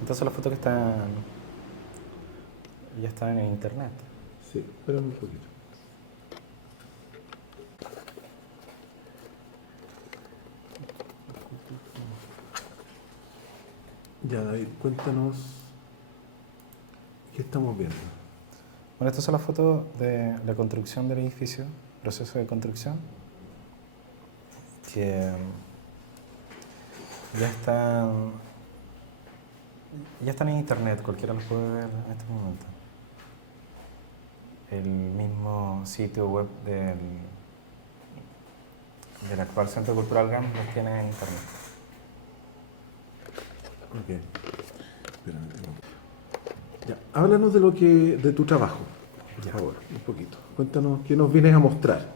Entonces las fotos que están ya están en internet. Sí, espérame un poquito. Ya, David, cuéntanos qué estamos viendo. Bueno, estas son las fotos de la construcción del edificio, proceso de construcción, que ya están, ya están en internet, cualquiera los puede ver en este momento. El mismo sitio web del actual Centro Cultural GAM los tiene en internet. Ok. Espérame, ya, háblanos de tu trabajo, por Ya. favor, un poquito. Cuéntanos qué nos vienes a mostrar.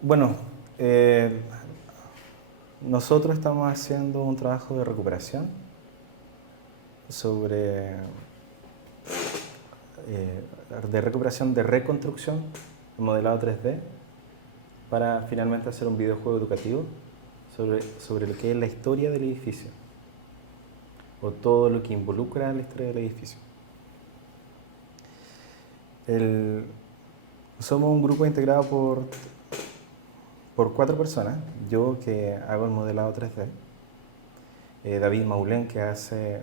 Bueno, nosotros estamos haciendo un trabajo de recuperación de recuperación, de reconstrucción, modelado 3D, para finalmente hacer un videojuego educativo sobre lo que es la historia del edificio, o todo lo que involucra la historia del edificio. Somos un grupo integrado por 4 personas, yo que hago el modelado 3D, David Maulén que hace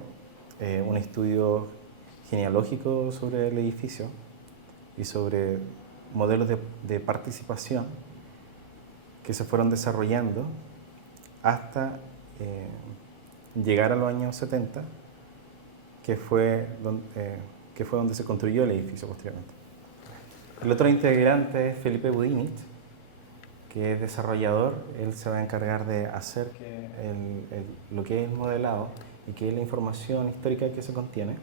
un estudio genealógico sobre el edificio y sobre modelos de participación que se fueron desarrollando hasta llegar a los años 70, que fue donde se construyó el edificio posteriormente. El otro integrante es Felipe Budinich, que es desarrollador. Él se va a encargar de hacer que lo que es el modelado y que es la información histórica que se contiene,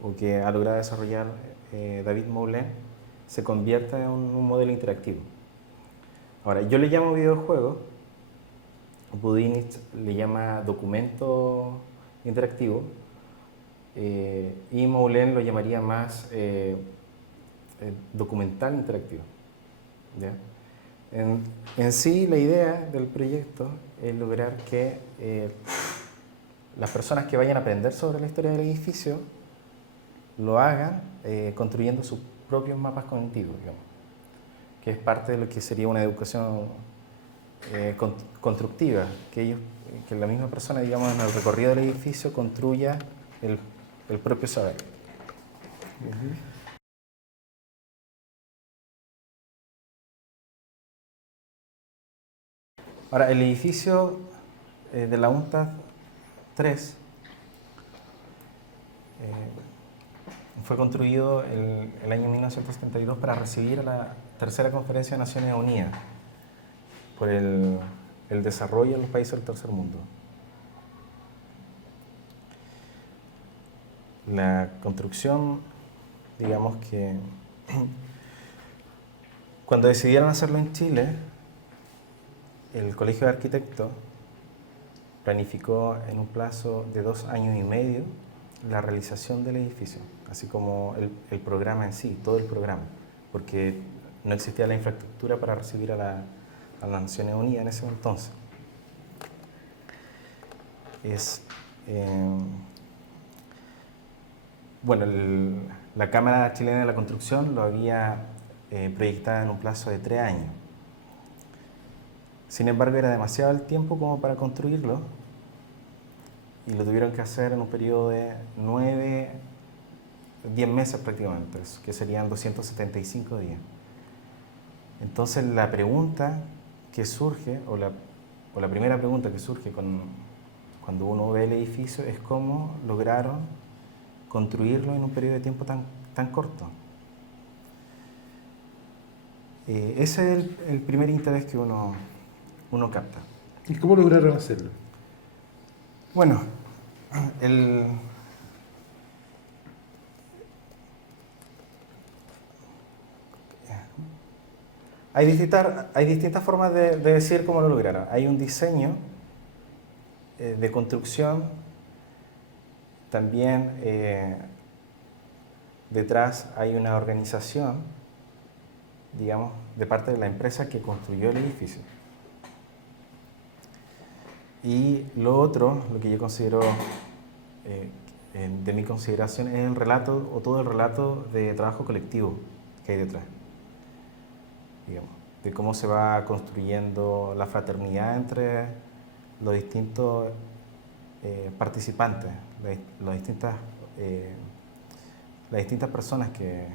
o que ha logrado desarrollar David Moulin, se convierta en un modelo interactivo. Ahora, yo le llamo videojuego, Budinich le llama documento interactivo, y Moulin lo llamaría más documental interactivo. ¿Ya? En sí, la idea del proyecto es lograr que las personas que vayan a aprender sobre la historia del edificio lo hagan construyendo sus propios mapas cognitivos, digamos, que es parte de lo que sería una educación constructiva, que la misma persona, digamos, en el recorrido del edificio construya el propio saber. Ahora, el edificio de la UNTAD 3 fue construido el año 1972 para recibir a la tercera Conferencia de Naciones Unidas por el desarrollo en los países del tercer mundo. La construcción, digamos que cuando decidieron hacerlo en Chile, el Colegio de Arquitectos planificó en un plazo de 2 años y medio la realización del edificio, así como el programa en sí, todo el programa, porque no existía la infraestructura para recibir a las Naciones Unidas en ese entonces. Bueno, la Cámara Chilena de la Construcción lo había proyectado en un plazo de 3 años. Sin embargo, era demasiado el tiempo como para construirlo y lo tuvieron que hacer en un periodo de 10 meses prácticamente, que serían 275 días. Entonces la pregunta que surge, o la primera pregunta que surge cuando uno ve el edificio es cómo lograron construirlo en un periodo de tiempo tan corto. Ese es el primer interés que uno capta. ¿Y cómo lograron hacerlo? Bueno, hay distintas formas de decir cómo lo lograron. Hay un diseño de construcción, también detrás hay una organización, digamos, de parte de la empresa que construyó el edificio. Y lo otro, lo que yo considero, de mi consideración, es el relato o todo el relato de trabajo colectivo que hay detrás, digamos, de cómo se va construyendo la fraternidad entre los distintos participantes, las distintas personas que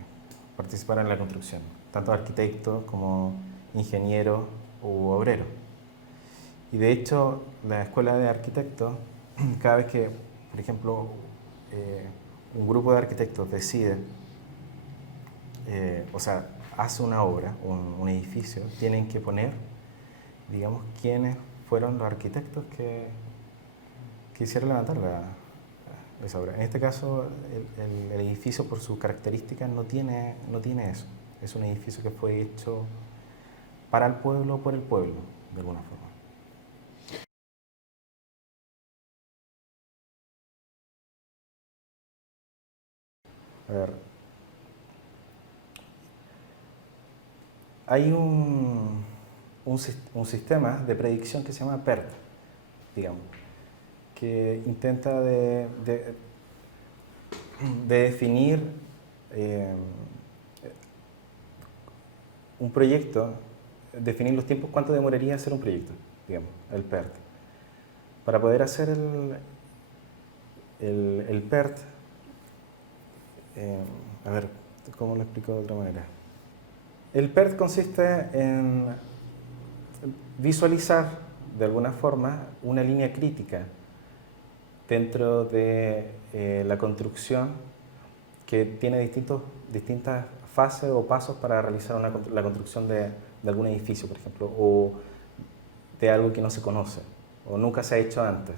participaron en la construcción, tanto arquitectos como ingenieros u obreros. Y de hecho, la escuela de arquitectos, cada vez que, por ejemplo, un grupo de arquitectos decide, o sea, hace una obra, un edificio, tienen que poner, digamos, quiénes fueron los arquitectos que hicieron levantar esa obra. En este caso, el edificio, por sus características, no tiene eso. Es un edificio que fue hecho para el pueblo, por el pueblo, de alguna forma. A ver, hay un sistema de predicción que se llama PERT, digamos, que intenta de definir un proyecto, definir los tiempos, cuánto demoraría hacer un proyecto, digamos, el PERT. Para poder hacer el PERT, a ver, ¿cómo lo explico de otra manera? El PERT consiste en visualizar, de alguna forma, una línea crítica dentro de la construcción que tiene distintas fases o pasos para realizar la construcción de algún edificio, por ejemplo, o de algo que no se conoce o nunca se ha hecho antes.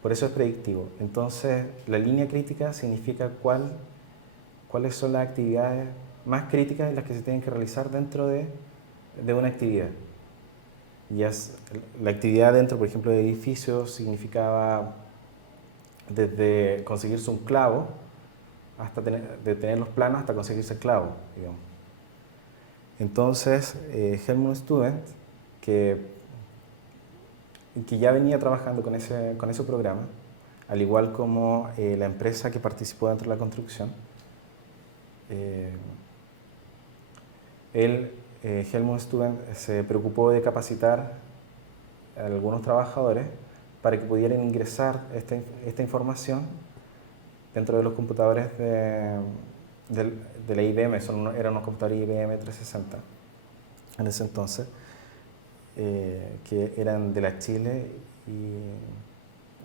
Por eso es predictivo. Entonces, la línea crítica significa cuáles son las actividades más críticas y las que se tienen que realizar dentro de una actividad. La actividad dentro, por ejemplo, de edificios significaba desde conseguirse un clavo, hasta de tener los planos hasta conseguirse el clavo, digamos. Entonces, Helmut Student, que ya venía trabajando con ese programa, al igual como la empresa que participó dentro de la construcción, Helmut Student se preocupó de capacitar a algunos trabajadores para que pudieran ingresar esta información dentro de los computadores de la IBM. Eran unos computadores IBM 360 en ese entonces, que eran de la Chile y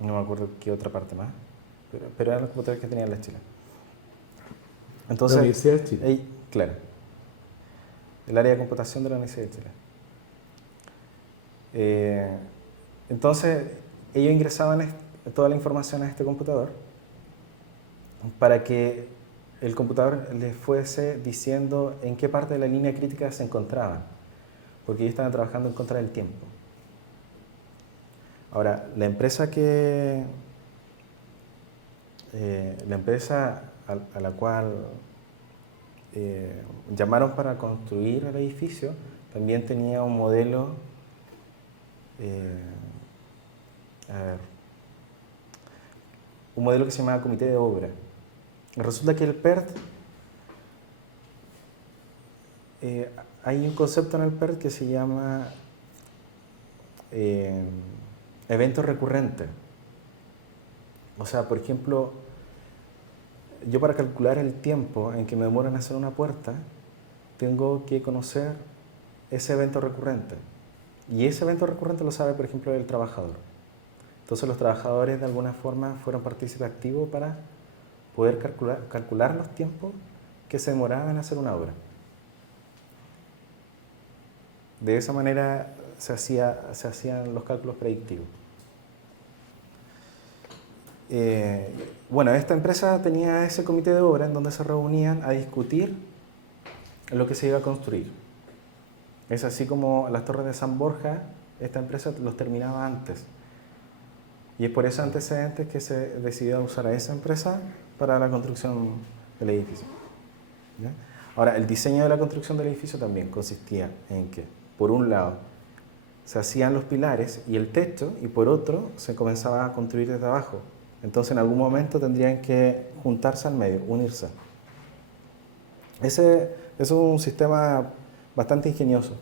no me acuerdo qué otra parte más, pero eran los computadores que tenían la Chile. Entonces, la Universidad de Chile. Claro, el área de computación de la Universidad de Chile. Entonces, ellos ingresaban toda la información a este computador para que el computador les fuese diciendo en qué parte de la línea crítica se encontraban, porque ellos estaban trabajando en contra del tiempo. Ahora, la empresa a la cual llamaron para construir el edificio también tenía un modelo, un modelo que se llamaba comité de obra. Resulta que el PERT, hay un concepto en el PERT que se llama eventos recurrentes. O sea, por ejemplo, yo para calcular el tiempo en que me demoran hacer una puerta, tengo que conocer ese evento recurrente. Y ese evento recurrente lo sabe, por ejemplo, el trabajador. Entonces los trabajadores de alguna forma fueron partícipes activos para poder calcular los tiempos que se demoraban en hacer una obra. De esa manera se hacían los cálculos predictivos. Bueno, esta empresa tenía ese comité de obra en donde se reunían a discutir lo que se iba a construir. Es así como las torres de San Borja, esta empresa los terminaba antes. Y es por esos antecedentes que se decidió usar a esa empresa para la construcción del edificio. ¿Ya? Ahora, el diseño de la construcción del edificio también consistía en que, por un lado, se hacían los pilares y el techo, y por otro se comenzaba a construir desde abajo. Entonces en algún momento tendrían que juntarse al medio, unirse. Ese es un sistema bastante ingenioso.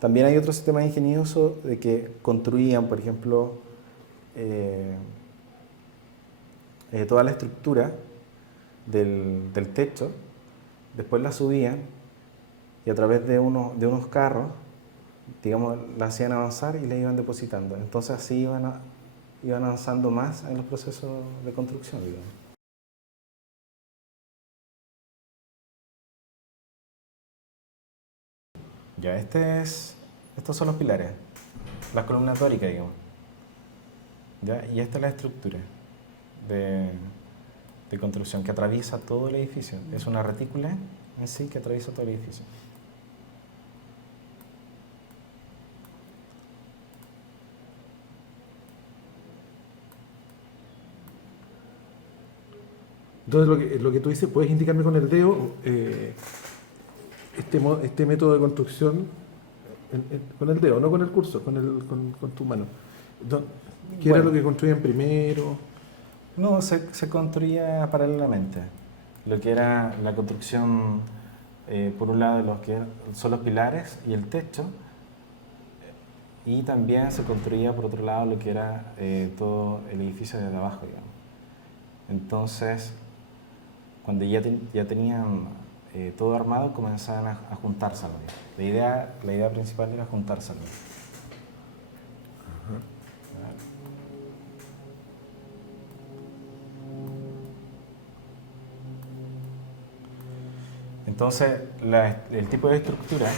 También hay otro sistema ingenioso de que construían, por ejemplo, toda la estructura del techo, después la subían y a través de unos carros, digamos, la hacían avanzar y la iban depositando. Entonces así iban avanzando más en los procesos de construcción, digamos. Ya, estos son los pilares, las columnas dóricas, digamos. ¿Ya? Y esta es la estructura de construcción que atraviesa todo el edificio. Es una retícula en sí que atraviesa todo el edificio. Entonces, lo que tú dices, ¿puedes indicarme con el dedo este método de construcción con el dedo, no con el cursor, con tu mano? ¿Qué era lo que construían primero? No, se construía paralelamente. Lo que era la construcción, por un lado, de los que son los pilares y el techo, y también se construía, por otro lado, lo que era todo el edificio desde abajo, digamos. Entonces, cuando ya tenían todo armado, comenzaban a juntarse. La idea principal era juntarse. Entonces, el tipo de estructura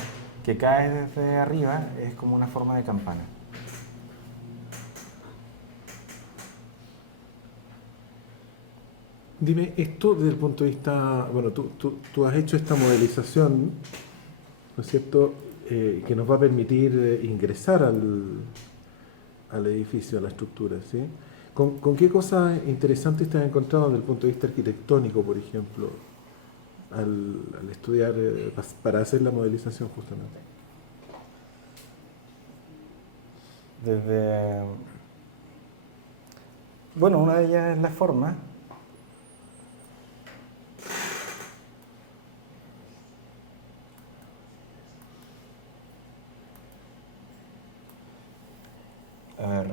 que cae desde arriba es como una forma de campana. Dime, esto desde el punto de vista, bueno, tú has hecho esta modelización, ¿no es cierto?, que nos va a permitir ingresar al edificio, a la estructura, ¿sí? ¿Con qué cosas interesantes te has encontrado desde el punto de vista arquitectónico, por ejemplo, al estudiar, para hacer la modelización justamente? Bueno, una de ellas es la forma. A ver,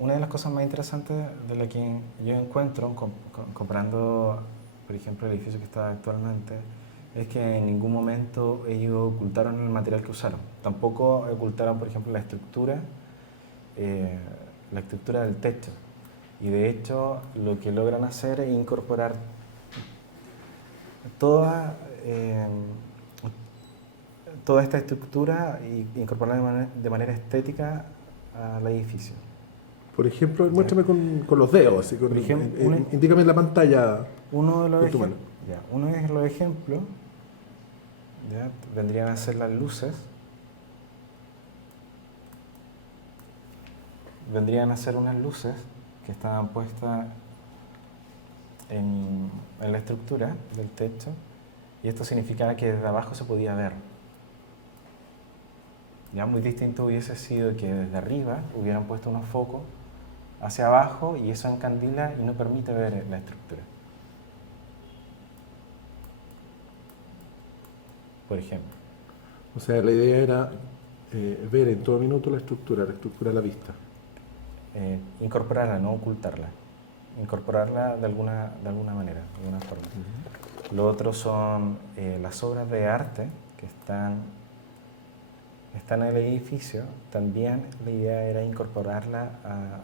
una de las cosas más interesantes de lo que yo encuentro comprando, por ejemplo, el edificio que está actualmente, es que en ningún momento ellos ocultaron el material que usaron. Tampoco ocultaron, por ejemplo, la estructura del techo. Y de hecho, lo que logran hacer es incorporar toda esta estructura y incorporarla de manera estética al edificio. Por ejemplo, muéstrame con los dedos, así, Por ejemplo, indícame en la pantalla uno de con tu mano. los ejemplos vendrían a ser las luces. Vendrían a ser unas luces que estaban puestas en la estructura del techo, y esto significaba que desde abajo se podía ver. Ya muy distinto hubiese sido que desde arriba hubieran puesto unos focos hacia abajo y eso encandila y no permite ver la estructura. Por ejemplo. O sea, la idea era ver en todo minuto la estructura a la vista. Incorporarla, no ocultarla. Incorporarla de alguna manera, de alguna forma. Lo otro son las obras de arte que están en el edificio. También la idea era incorporarla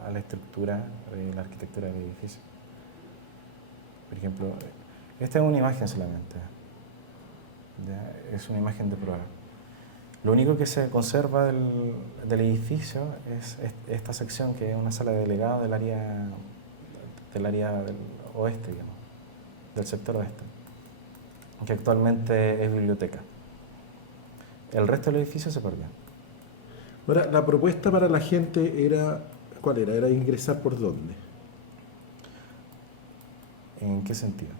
a la estructura de la arquitectura del edificio. Por ejemplo, esta es una imagen solamente. ¿Ya? Es una imagen de prueba. Lo único que se conserva del edificio es esta sección, que es una sala de delegados del área del oeste, digamos, del sector oeste, que actualmente es biblioteca. El resto del edificio se perdió. Ahora, la propuesta para la gente era, ¿cuál era? ¿Era ingresar por dónde? ¿En qué sentido?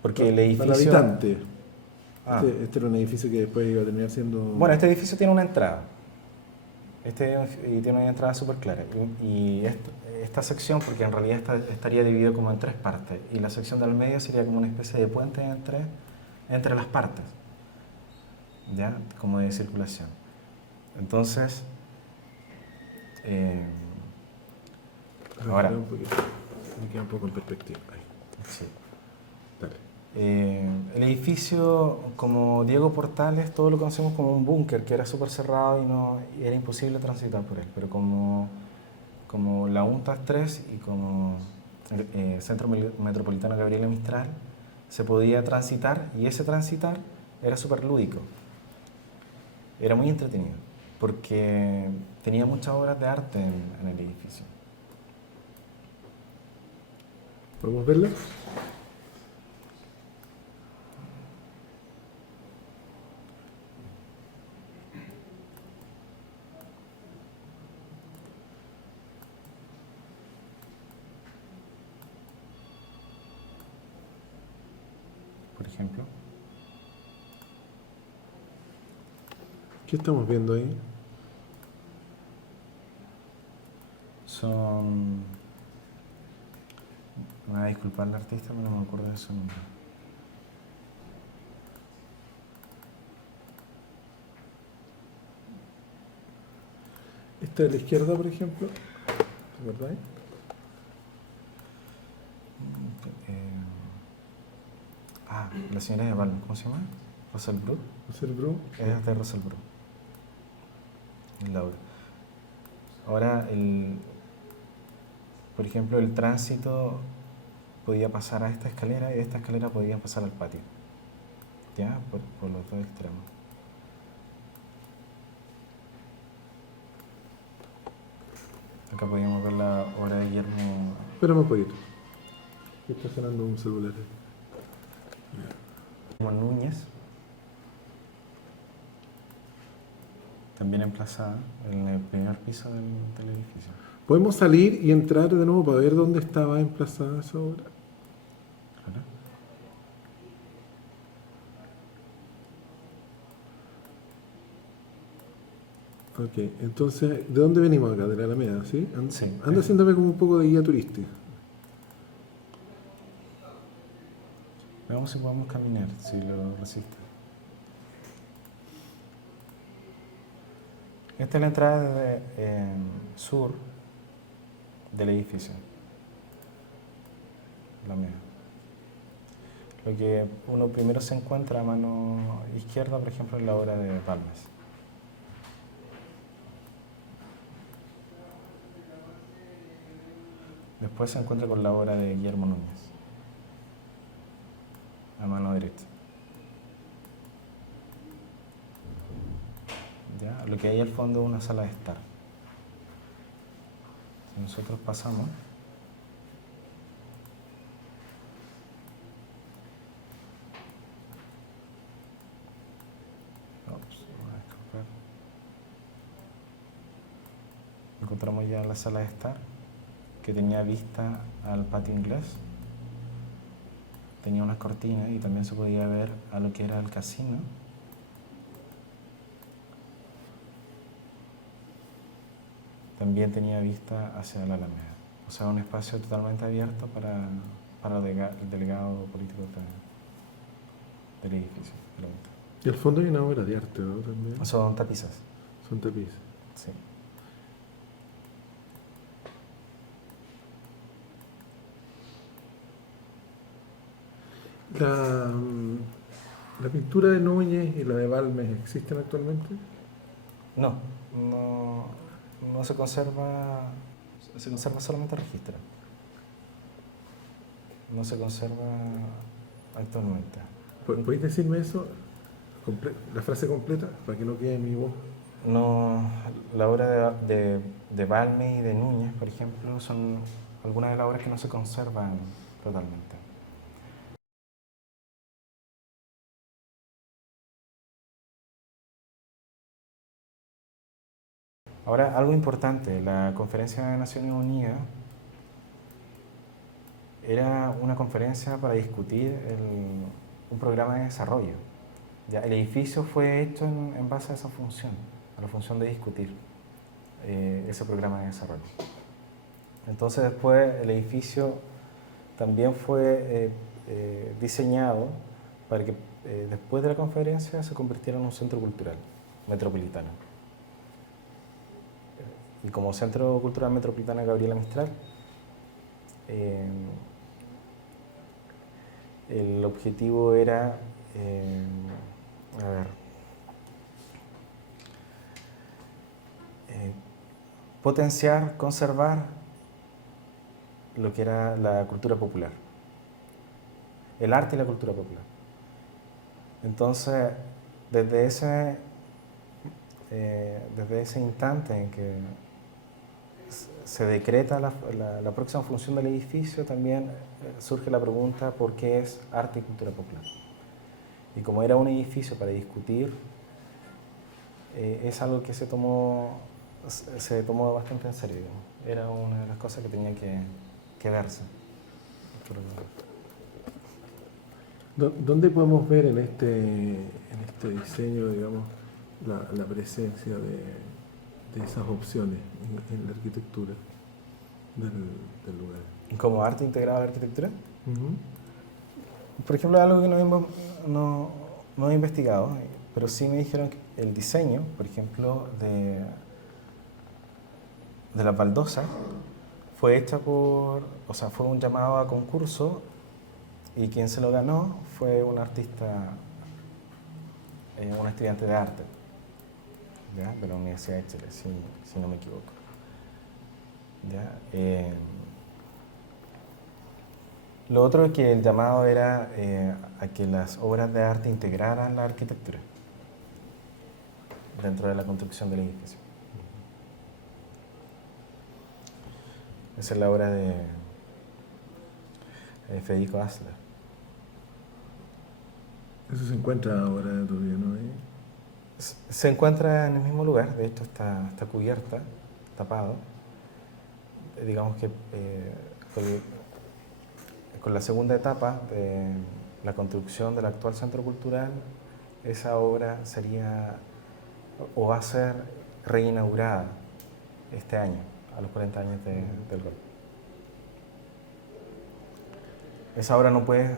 Porque el edificio... Para el habitante. Ah. Este era un edificio que después iba a terminar siendo... Bueno, este edificio tiene una entrada. Y tiene una entrada súper clara. Esta sección, porque en realidad estaría dividido como en tres partes, y la sección del medio sería como una especie de puente entre las partes, ¿ya? Como de circulación. Entonces, ahora... Me queda un poco en perspectiva. Ahí. Sí. Dale. El edificio, como Diego Portales, todo lo conocemos como un búnker, que era súper cerrado y era imposible transitar por él, pero como la UNTAS 3 y como el Centro Metropolitano Gabriela Mistral, se podía transitar, y ese transitar era súper lúdico, era muy entretenido, porque tenía muchas obras de arte en el edificio. ¿Podemos verla? Por ejemplo, ¿Qué estamos viendo ahí? me va a disculpar el artista, pero no me acuerdo de su nombre. Esta de la izquierda, por ejemplo, ¿verdad? La señora de Palma, ¿cómo se llama? Russell Bru. Hacer bro. Es de Russell Bru. Laura. Ahora, por ejemplo, el tránsito podía pasar a esta escalera y de esta escalera podía pasar al patio. ¿Ya? Por los dos extremos. Acá podíamos ver la obra de Guillermo. Espérame un poquito. Está sonando un celular. Núñez, también emplazada en el primer piso del edificio. ¿Podemos salir y entrar de nuevo para ver dónde estaba emplazada esa obra? ¿Verdad? Ok, entonces, ¿de dónde venimos acá? De la Alameda, ¿sí? Sí. Anda haciéndome como un poco de guía turística. Veamos si podemos caminar, si lo resiste. Esta es la entrada sur del edificio. La mía. Lo que uno primero se encuentra a mano izquierda, por ejemplo, es la obra de Balmes. Después se encuentra con la obra de Guillermo Núñez, a mano derecha. ¿Ya? Lo que hay al fondo es una sala de estar. Si nosotros pasamos, encontramos ya la sala de estar, que tenía vista al patio inglés, tenía unas cortinas y también se podía ver a lo que era el casino. También tenía vista hacia la Alameda, o sea, un espacio totalmente abierto para el delegado político del edificio. Y al fondo hay una obra de arte, ¿no? También. Son tapices. Son tapices. Sí. ¿La pintura de Núñez y la de Balmes existen actualmente? No se conserva solamente el registro. No se conserva actualmente. ¿Podéis decirme eso? La frase completa, para que no quede en mi voz. No, la obra de Balmes y de Núñez, por ejemplo, son algunas de las obras que no se conservan totalmente. Ahora, algo importante, la Conferencia de Naciones Unidas era una conferencia para discutir un programa de desarrollo. ¿Ya? El edificio fue hecho en base a esa función, a la función de discutir. ese programa de desarrollo. Entonces después el edificio también fue diseñado para que después de la conferencia se convirtiera en un centro cultural metropolitano. Y como Centro Cultural Metropolitano Gabriela Mistral, el objetivo era, potenciar, conservar lo que era la cultura popular, el arte y la cultura popular. Entonces, desde ese instante en que se decreta la próxima función del edificio, también surge la pregunta por qué es arte y cultura popular. Y como era un edificio para discutir, es algo que se tomó bastante en serio, digamos. Era una de las cosas que tenía que verse. ¿Dónde podemos ver en este diseño, digamos, la presencia de esas opciones en la arquitectura del lugar? ¿Como arte integrado a la arquitectura? Por ejemplo, algo que no he investigado, pero sí me dijeron que el diseño, por ejemplo, de las baldosas, fue hecha fue un llamado a concurso, y quien se lo ganó fue un artista, un estudiante de arte, ¿ya?, de la Universidad de Chile, si no me equivoco. ¿Ya? Lo otro es que el llamado era a que las obras de arte integraran la arquitectura dentro de la construcción del edificio. Esa es la obra de Federico Asler. Eso se encuentra ahora todavía, ¿no? Se encuentra en el mismo lugar, de hecho está cubierta, tapado. Digamos que con la segunda etapa de la construcción del actual centro cultural, esa obra sería o va a ser reinaugurada este año, a los 40 años del golpe. Esa obra no puede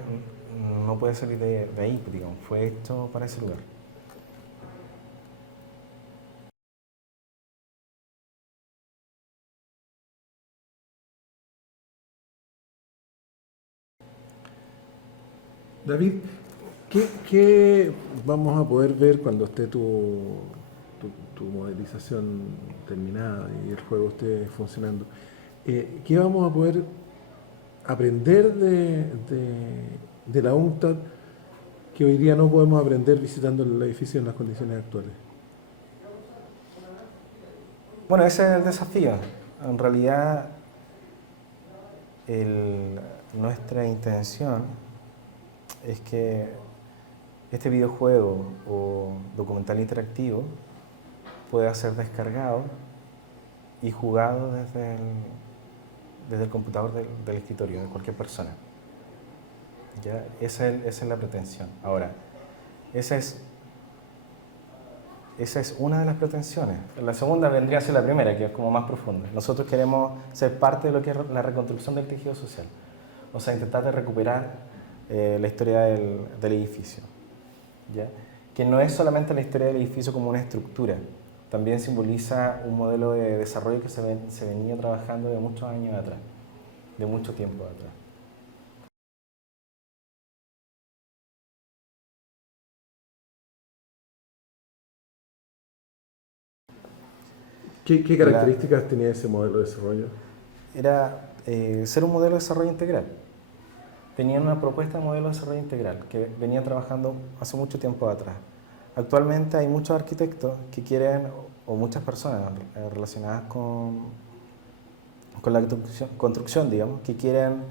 salir de ahí, digamos, fue hecho para ese lugar. David, ¿qué vamos a poder ver cuando esté tu modelización terminada y el juego esté funcionando? ¿Qué vamos a poder aprender de la UNCTAD que hoy día no podemos aprender visitando el edificio en las condiciones actuales? Bueno, ese es el desafío. En realidad, nuestra intención es que este videojuego o documental interactivo pueda ser descargado y jugado desde el computador del escritorio de cualquier persona. ¿Ya? Esa es la pretensión. Ahora, esa es una de las pretensiones. La segunda vendría a ser la primera, que es como más profunda. Nosotros queremos ser parte de lo que es la reconstrucción del tejido social. O sea, intentar de recuperar la historia del edificio. ¿Ya? Que no es solamente la historia del edificio como una estructura, también simboliza un modelo de desarrollo que se venía trabajando de muchos años atrás, de mucho tiempo atrás. ¿Qué características tenía ese modelo de desarrollo? Era ser un modelo de desarrollo integral. Tenían una propuesta de modelo de desarrollo integral que venía trabajando hace mucho tiempo atrás. Actualmente hay muchos arquitectos que quieren, o muchas personas relacionadas con la construcción, digamos, que quieren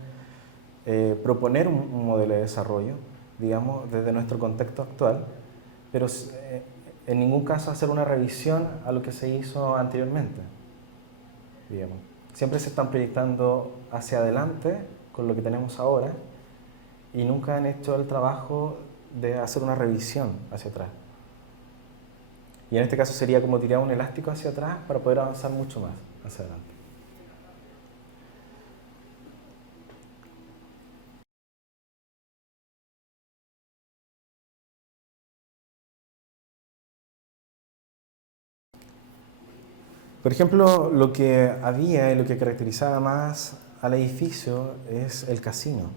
proponer un modelo de desarrollo, digamos, desde nuestro contexto actual, pero en ningún caso hacer una revisión a lo que se hizo anteriormente, digamos. Siempre se están proyectando hacia adelante con lo que tenemos ahora y nunca han hecho el trabajo de hacer una revisión hacia atrás. Y en este caso sería como tirar un elástico hacia atrás para poder avanzar mucho más hacia adelante. Por ejemplo, lo que había y lo que caracterizaba más al edificio es el casino.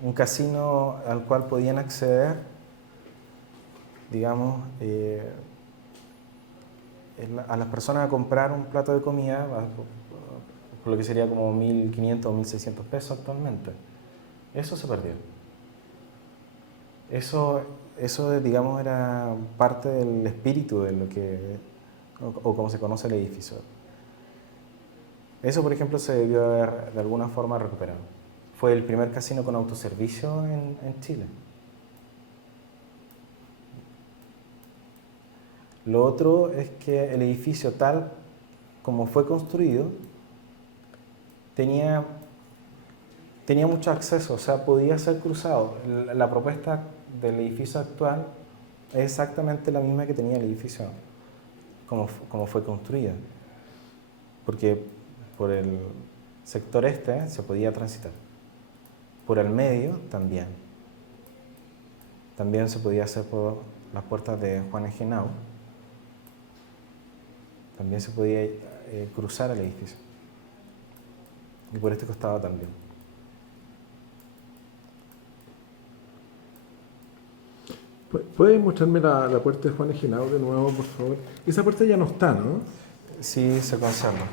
Un casino al cual podían acceder, digamos, a las personas a comprar un plato de comida, por lo que sería como 1.500 o 1.600 pesos actualmente. Eso se perdió. Eso, digamos, era parte del espíritu de lo que, o como se conoce el edificio. Eso, por ejemplo, se debió haber de alguna forma recuperado. Fue el primer casino con autoservicio en Chile. Lo otro es que el edificio tal como fue construido tenía mucho acceso, o sea, podía ser cruzado. La propuesta del edificio actual es exactamente la misma que tenía el edificio como fue construido, porque por el sector este se podía transitar, por el medio también se podía hacer por las puertas de Juan Genao, también se podía cruzar el edificio, y por este costado también. ¿Puedes mostrarme la puerta de Juan Genao de nuevo, por favor? Esa puerta ya no está, ¿no? Sí, se conserva.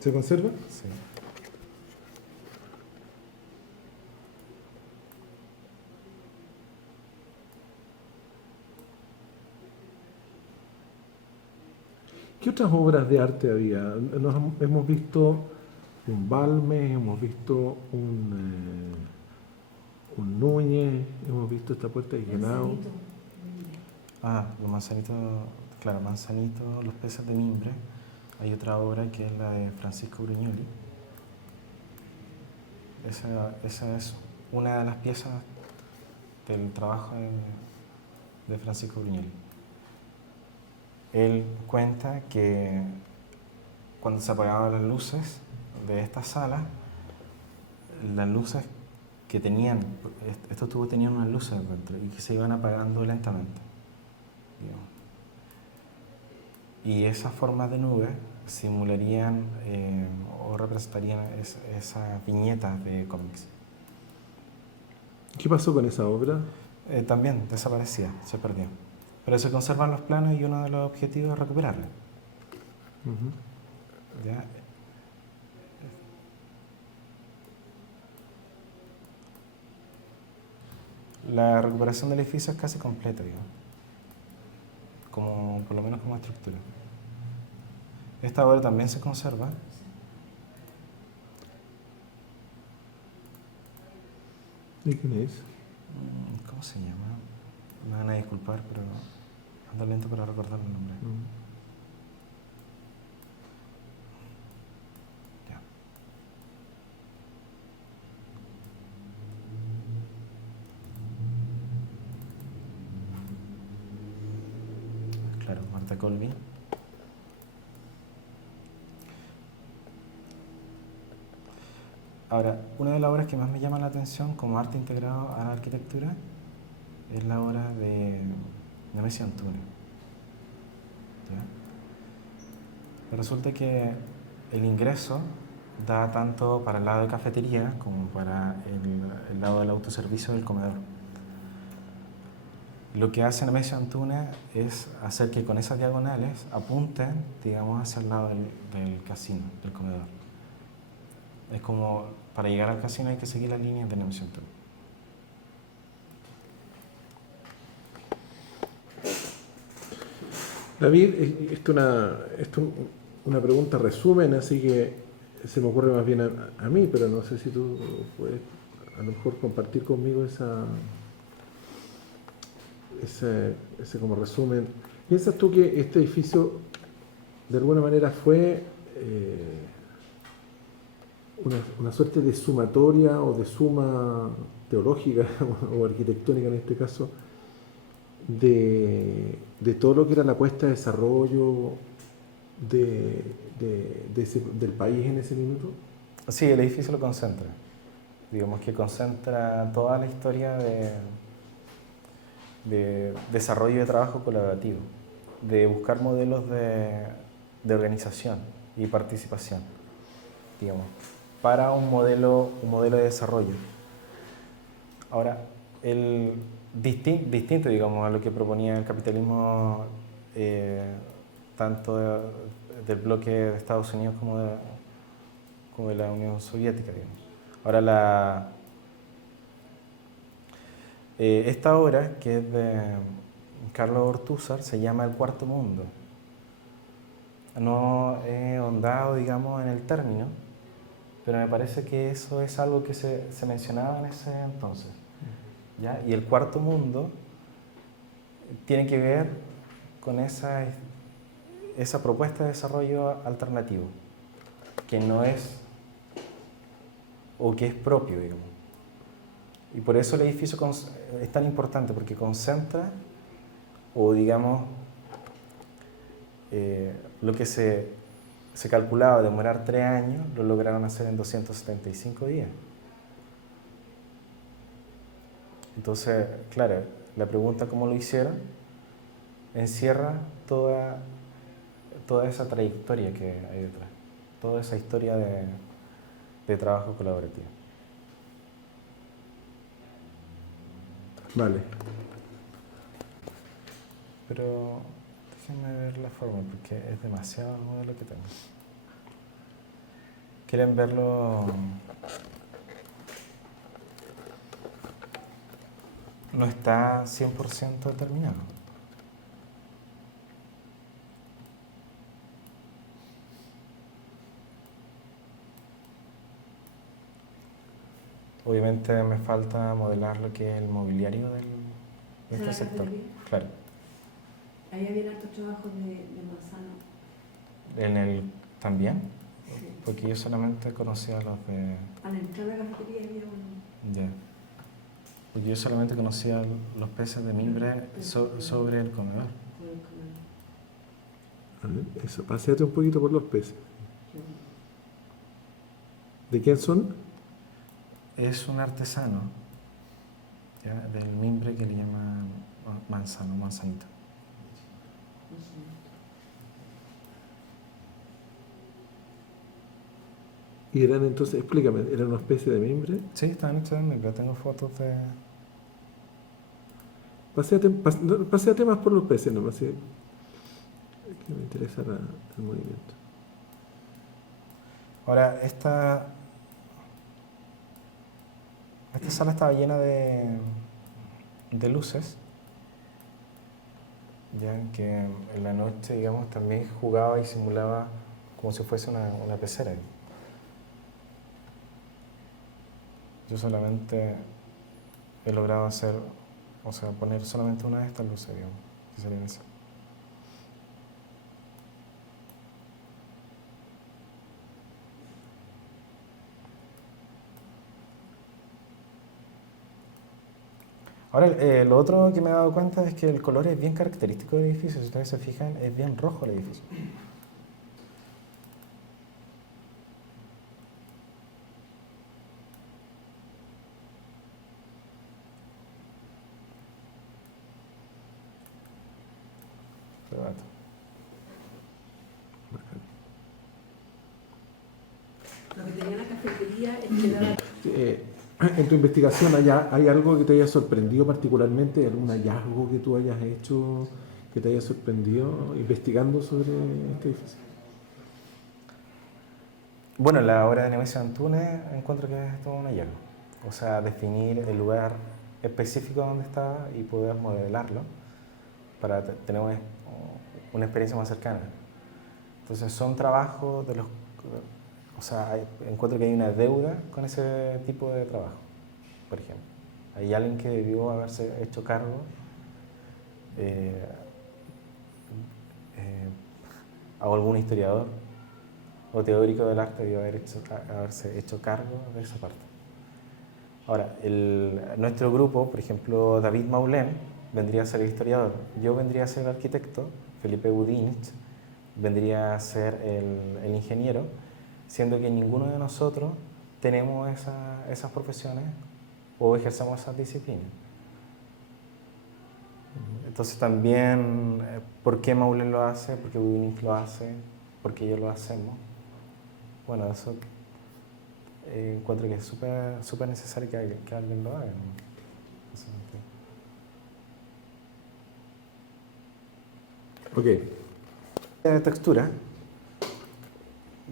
¿Se conserva? Sí. ¿Qué otras obras de arte había? Hemos visto un Balmes, hemos visto un Núñez, hemos visto esta puerta de Genao. Los manzanitos, claro, Manzanito, los peces de mimbre. Hay otra obra que es la de Francisco Bruñoli. Esa es una de las piezas del trabajo de Francisco Bruñoli. Él cuenta que cuando se apagaban las luces de esta sala, las luces que tenían, estos tubos tenían unas luces dentro y que se iban apagando lentamente, digamos. Y esas formas de nubes simularían o representarían esas viñetas de cómics. ¿Qué pasó con esa obra? También desaparecía, se perdió. Pero se conservan los planos y uno de los objetivos es recuperarla. ¿Ya? La recuperación del edificio es casi completa, digamos. Por lo menos como estructura. Esta obra también se conserva. ¿Y quién es? ¿Cómo se llama? Me van a disculpar, pero ando lento para recordar el nombre. Ya. Claro, Marta Colby. Ahora, una de las obras que más me llama la atención como arte integrado a la arquitectura es la obra de Nemesio Antunes. ¿Ya? Resulta que el ingreso da tanto para el lado de cafetería como para el lado del autoservicio del comedor. Lo que hace Nemesio Antunes es hacer que con esas diagonales apunten, digamos, hacia el lado del casino, del comedor. Es como, para llegar al casino hay que seguir las líneas de Nemesio Antunes. David, esto es una pregunta resumen, así que se me ocurre más bien a mí, pero no sé si tú puedes a lo mejor compartir conmigo ese como resumen. ¿Piensas tú que este edificio de alguna manera fue una suerte de sumatoria o de suma teológica o arquitectónica en este caso, de todo lo que era la puesta de desarrollo del país en ese minuto. Sí, el edificio lo concentra. Digamos que concentra toda la historia de desarrollo de trabajo colaborativo, de buscar modelos de organización y participación, digamos, para un modelo de desarrollo. Ahora, distinto, digamos, a lo que proponía el capitalismo, tanto del bloque de Estados Unidos como de la Unión Soviética, digamos. Ahora, esta obra, que es de Carlos Ortúzar, se llama El Cuarto Mundo. No he ahondado, digamos, en el término, pero me parece que eso es algo que se mencionaba en ese entonces, ¿ya? Y el cuarto mundo tiene que ver con esa propuesta de desarrollo alternativo, que no es, o que es propio, digamos. Y por eso el edificio es tan importante, porque concentra, o digamos, lo que se calculaba demorar 3 años, lo lograron hacer en 275 días. Entonces, claro, la pregunta cómo lo hicieron encierra toda esa trayectoria que hay detrás, toda esa historia de trabajo colaborativo. Vale. Pero déjenme ver la forma, porque es demasiado el modelo que tengo. ¿Quieren verlo? No está 100% terminado. Obviamente me falta modelar lo que es el mobiliario de este sector. Claro. Ahí había hartos trabajos de Manzano. ¿En el también? Sí. Porque yo solamente conocía los de... Al entrar a la cafetería había uno. Ya. Porque yo solamente conocía los peces de mimbre sobre el comedor. A ver, eso, paséate un poquito por los peces. ¿De quién son? Es un artesano, ¿ya? Del mimbre, que le llaman manzanito. Y eran entonces, explícame, ¿eran unos peces de mimbre? Sí, están hechos de mimbre. Tengo fotos de... Paséate más por los peces nomás, ¿sí? Es que me interesa el movimiento. Ahora, esta sala estaba llena de luces, ya que en la noche, digamos, también jugaba y simulaba como si fuese una pecera. Yo solamente he logrado hacer, o sea, poner solamente una de estas luces, digamos, que salían así. Ahora, lo otro que me he dado cuenta es que el color es bien característico del edificio. Si ustedes se fijan, es bien rojo el edificio. Lo que tenía la cafetería es que daba... En tu investigación, ¿hay algo que te haya sorprendido particularmente? ¿Algún hallazgo que tú hayas hecho que te haya sorprendido investigando sobre este edificio? Bueno, la obra de Nemesio Antunes encuentro que es todo un hallazgo. O sea, definir el lugar específico donde estaba y poder modelarlo para tener una experiencia más cercana. Entonces son trabajos de los... O sea, encuentro que hay una deuda con ese tipo de trabajo, por ejemplo. Hay alguien que debió haberse hecho cargo o algún historiador, o teórico del arte debió haberse hecho cargo de esa parte. Ahora, nuestro grupo, por ejemplo, David Maulén, vendría a ser el historiador, yo vendría a ser el arquitecto, Felipe Budinich vendría a ser el ingeniero, siendo que ninguno de nosotros tenemos esas profesiones o ejercemos esas disciplinas. Entonces también, ¿por qué Maulén lo hace? ¿Por qué Budinich lo hace? ¿Por qué yo lo hacemos? Bueno, eso encuentro que es súper necesario que alguien lo haga, ¿no? Ok. De textura,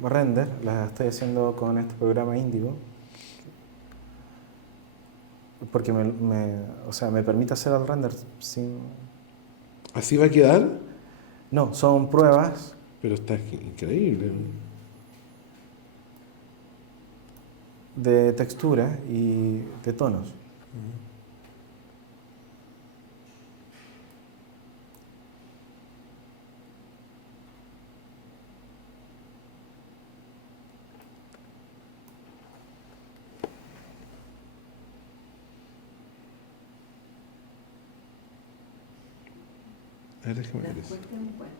render, la estoy haciendo con este programa Indigo, porque o sea, me permite hacer el render sin... ¿Así va a quedar? No, son pruebas. Pero está increíble. De textura y de tonos. A ver, déjame ver Las eso. puertas de un cuarto.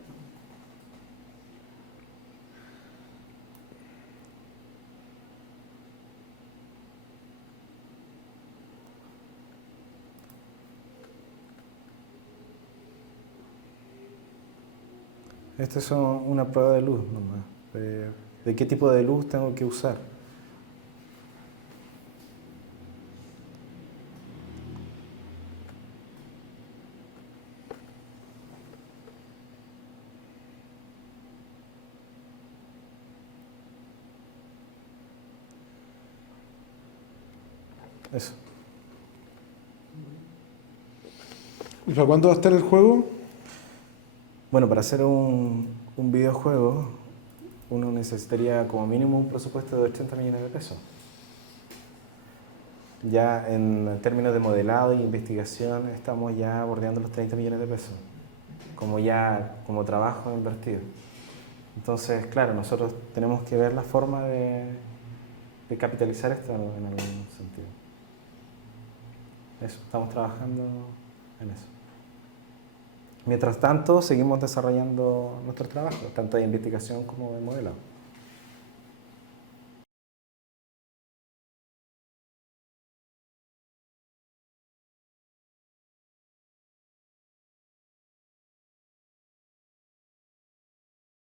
Esta es una prueba de luz nomás, de qué tipo de luz tengo que usar. Eso. ¿Y para cuándo va a estar el juego? Para hacer un videojuego uno necesitaría como mínimo un presupuesto de 80 millones de pesos. Ya en términos de modelado y investigación estamos ya bordeando los 30 millones de pesos, como trabajo invertido. Entonces, claro, nosotros tenemos que ver la forma de capitalizar esto en algún sentido. Eso, estamos trabajando en eso. Mientras tanto, seguimos desarrollando nuestro trabajo, tanto de investigación como de modelado.